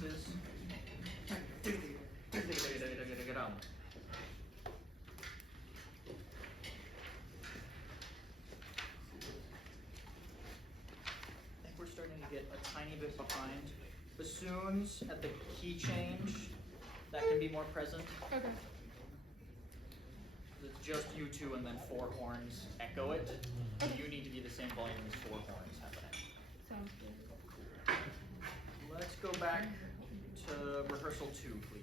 pieces. I think we're starting to get a tiny bit behind. Bassoons at the key change, that can be more present. Okay. It's just you two and then four horns echo it. Okay. You need to be the same volume as four horns happening. Sounds good. Let's go back to rehearsal 2, please.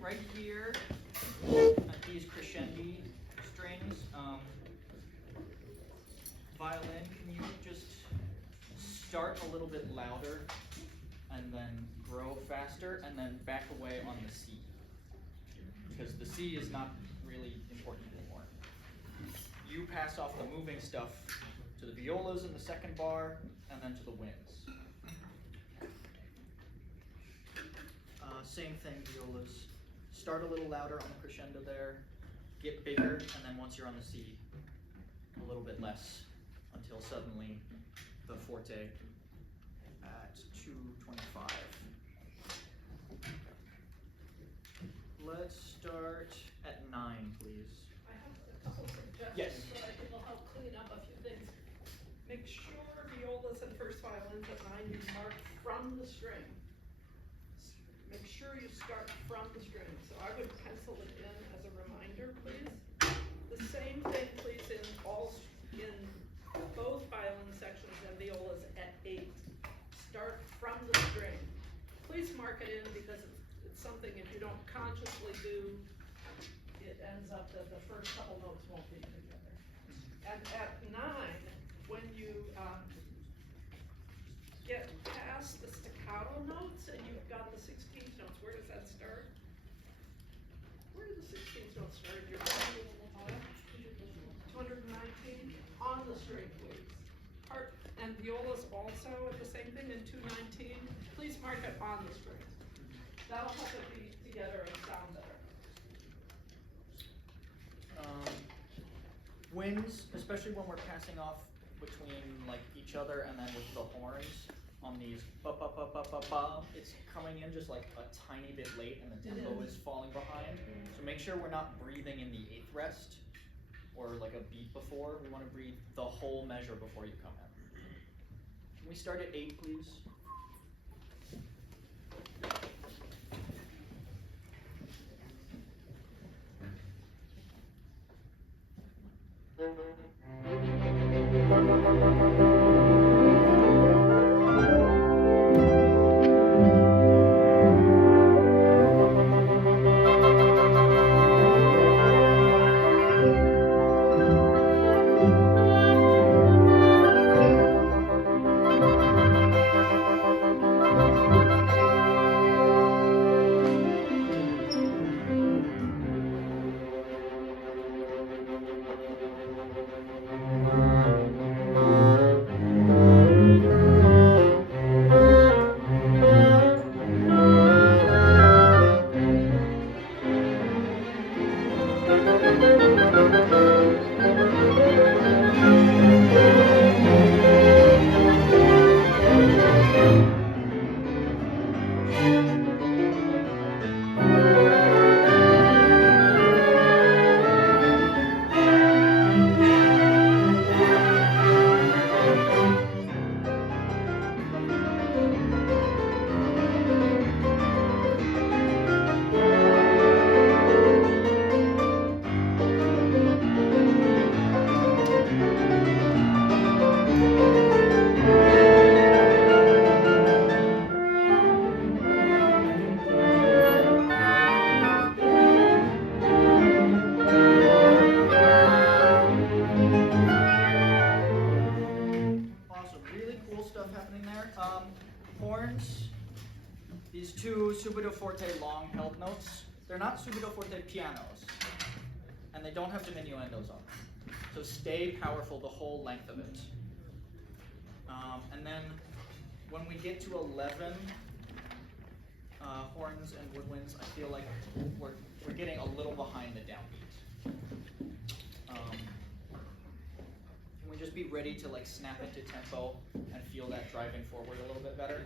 Right here, at these crescendi strings, violin, can you just start a little bit louder and then grow faster and then back away on the C? Because the C is not really important anymore. You pass off the moving stuff to the violas in the second bar and then to the winds. Same thing, violas. Start a little louder on the crescendo there, get bigger, and then once you're on the C, a little bit less, until suddenly the forte at 225. Let's start at 9, please. I have a couple suggestions Yes. that I think will help clean up a few things. Make sure violas and first violins at 9 you mark from the string. Make sure you start from the string. So I would pencil it in as a reminder, please. The same thing, please, in both violin sections and violas at 8. Start from the string. Please mark it in because it's something if you don't consciously do, it ends up that the first couple notes won't be together. And at 9, when you get past the staccato notes and you've got the 16th notes, where does that start? Where do the 16th notes start? You're 219 on the string, please. And violas also at the same thing in 219. Please mark it on the string. That'll help it be together and sound better. Winds, especially when we're passing off between like each other and then with the horns on these ba ba ba ba ba ba, it's coming in just like a tiny bit late and the tempo is falling behind. So make sure we're not breathing in the 8th rest or like a beat before. We want to breathe the whole measure before you come in. Can we start at 8, please? Horns, these two subito forte long held notes, they're not subito forte pianos, and they don't have diminuendos on them. So stay powerful the whole length of it. And then when we get to 11, horns and woodwinds, I feel like we're getting a little behind the downbeat. Can we just be ready to like snap into tempo and feel that driving forward a little bit better?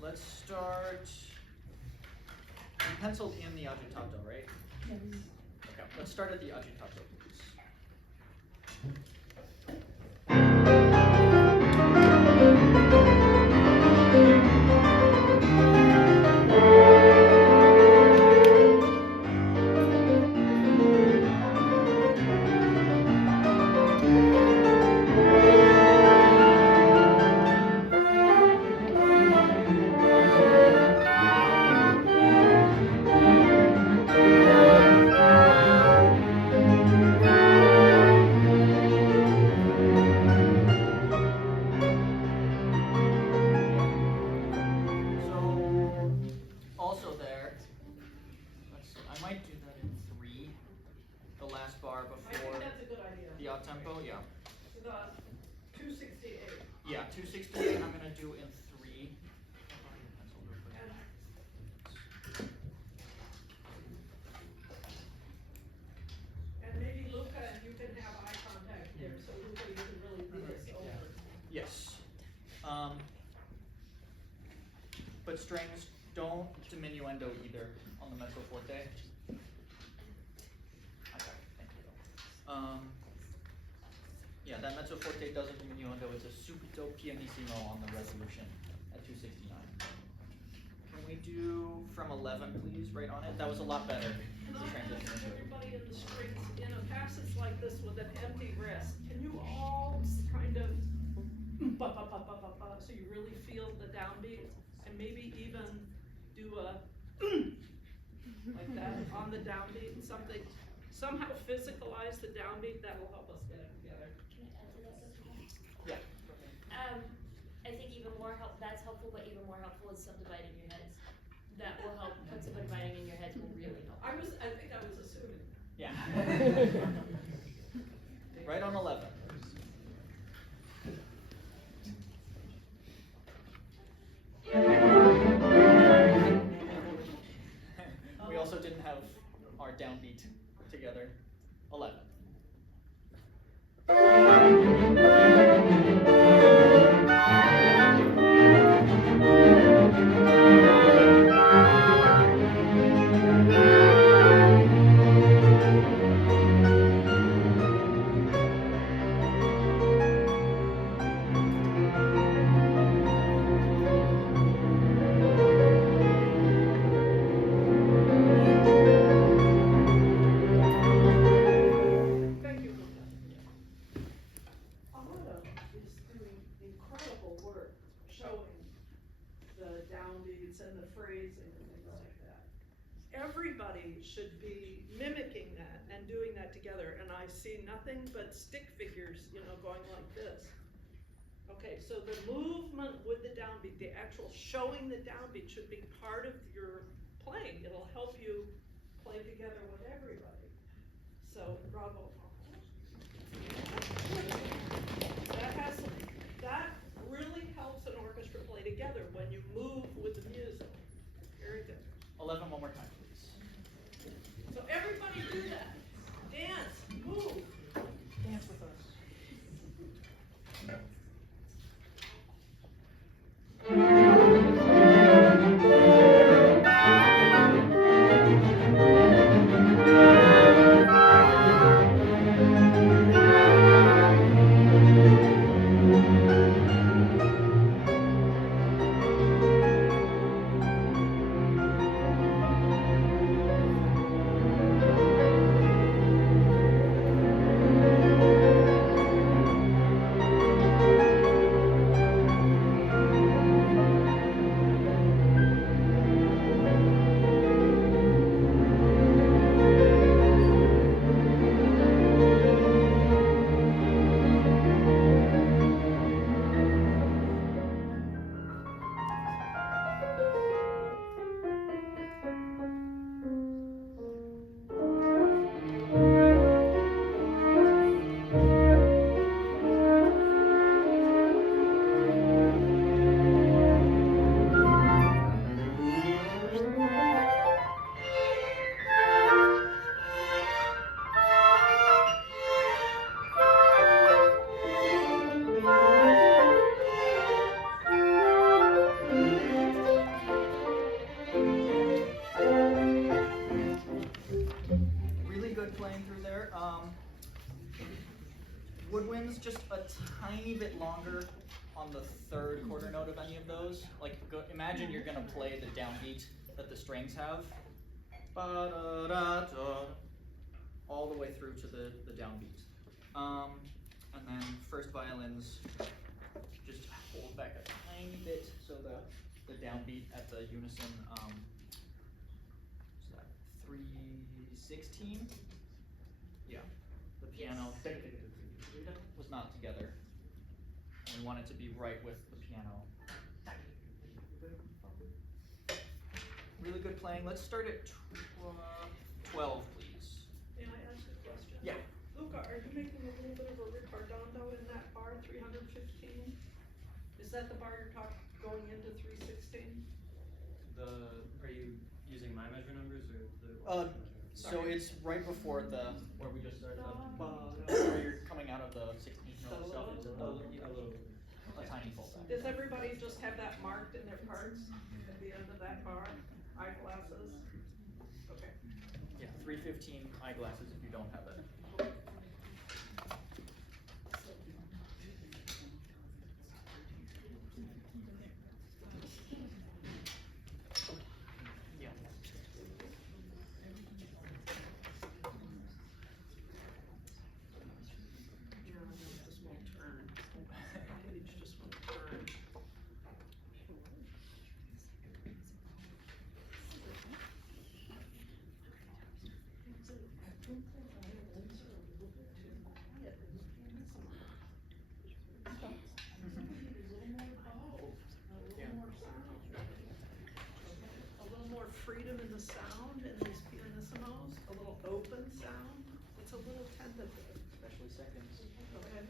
Let's start. You penciled in the agitato, right? Yes. Okay, let's start at the agitato, please. Tempo, yeah. The 268. Yeah, 268 I'm going to do in 3. And strings don't diminuendo either on the mezzo forte. I got it, thank you. Yeah, that mezzo forte doesn't diminuendo, it's a subito pianissimo on the resolution at 269. Can we do from 11, please, right on it? That was a lot better. Can The I transition ask into it. everybody in the strings, in a passage like this with an empty wrist, can you all kind of ba ba ba ba ba ba, so you really feel the downbeat, and maybe even do a like that on the downbeat, and somehow physicalize the downbeat, that will help us get it together. Can I add to that? Yeah. I think that's helpful, but even more helpful is subdividing your heads. That will help, subdividing in your heads will really help. I think I was assuming. Yeah. Right on 11. We also didn't have our downbeat together. 11. Thank you, Luca. Amada is doing incredible work showing the downbeats and the phrasing and things like that. Everybody should be mimicking that and doing that together, and I see nothing but stick figures, going like this. Okay, so the movement with the downbeat, the actual showing the downbeat should be part of your playing. It'll help you play together with everybody. So, bravo. That really helps an orchestra play together when you move with the music. Very good. 11 one more time, please. So everybody do that. Dance, move. Dance with us. Woodwinds just a tiny bit longer on the third quarter note of any of those. Like, imagine you're gonna play the downbeat that the strings have, ba-da-da-da, all the way through to the downbeat. And then first violins just hold back a tiny bit so the downbeat at the unison, what's that, 3/16? Yeah, the piano was not together. And we want it to be right with the piano. Really good playing. Let's start at 12, please. May I ask a question? Yeah. Luca, are you making a little bit of a ricordato in that bar, 315? Is that the bar you're going into 316? Are you using my measure numbers or the? So it's right before where we just started, where you're coming out of the 16th note stuff. A little. a tiny pullback. Does everybody just have that marked in their cards at the end of that bar? Eyeglasses? Okay. Yeah, 315 eyeglasses if you don't have it. Yeah. Yeah, no, it just won't turn. Page just won't turn. A little more freedom in the sound in these pianissimos, a little open sound. It's a little tentative. Especially seconds. Okay.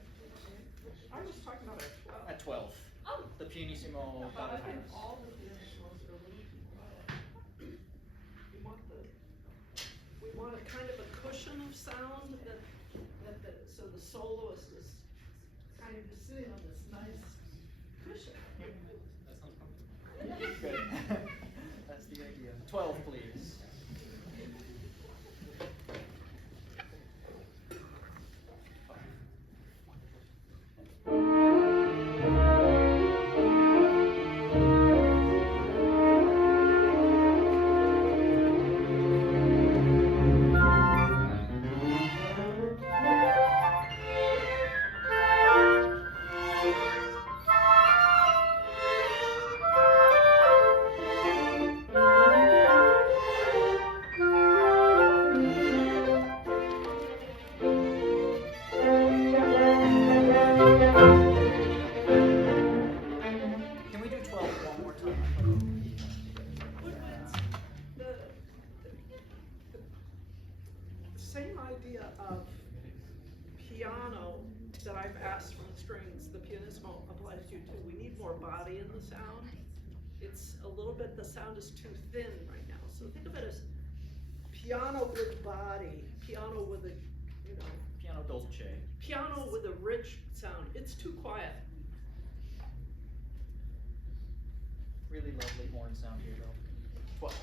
I was talking about At at 12. 12. Oh. The pianissimo But I think balance. all the pianissimos are a little too quiet. We want a kind of a cushion of sound so the soloist is kind of just sitting on this nice cushion. That sounds comfortable. Good. That's the idea. 12, please. Can we do 12 one more time? The same idea of piano that I've asked from the strings, the pianissimo applies to too. We need more body in the sound. It's a little bit, the sound is too thin right now. So think of it as piano with body, piano with a, Piano dolce. piano with a rich sound. It's too quiet. Really lovely horn sound here though. 12.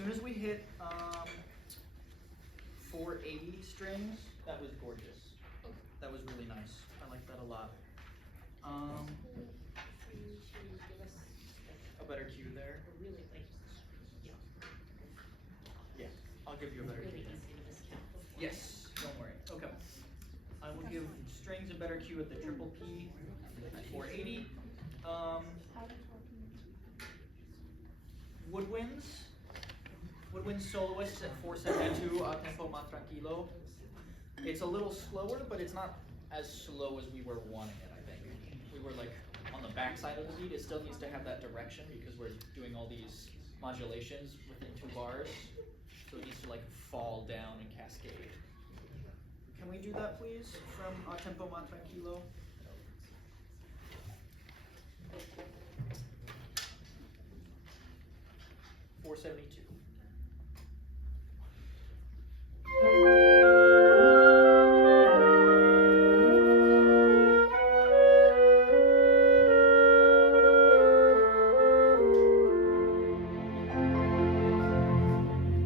soon as we hit 480 strings, that was gorgeous. That was really nice. I like that a lot. A better cue there. Really like, Yeah, I'll give you a better really cue. easy to discount before. Yes, don't worry. Okay. I will give strings a better cue at the triple P at 480. Woodwinds soloists at 472 a tempo más tranquilo. It's a little slower, but it's not as slow as we were wanting it, I think. We were like on the back side of the beat. It still needs to have that direction because we're doing all these modulations within 2 bars. So it needs to like fall down and cascade. Can we do that please from a tempo más tranquilo? .472.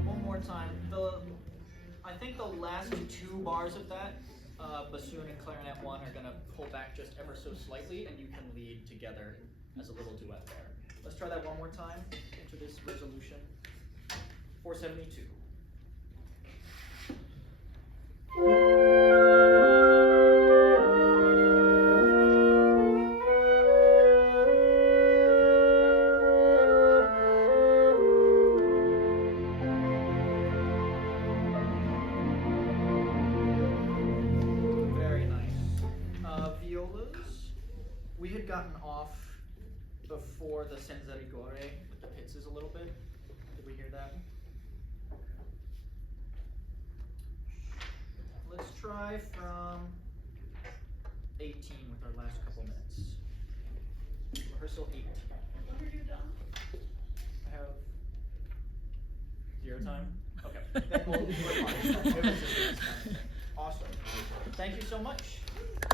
One more time. I think the last 2 bars of that, bassoon and clarinet 1 are gonna pull back just ever so slightly, and you can lead together as a little duet there. Let's try that one more time into this resolution. 472. Very nice. Violas. We had gotten off before the senza rigore with the pizzas a little bit. Did we hear that? Let's try from 18 with our last couple minutes. Rehearsal 8. When are you done? I have 0 time? Okay. Then we're fine. It was just this kind of thing. Awesome. Thank you so much.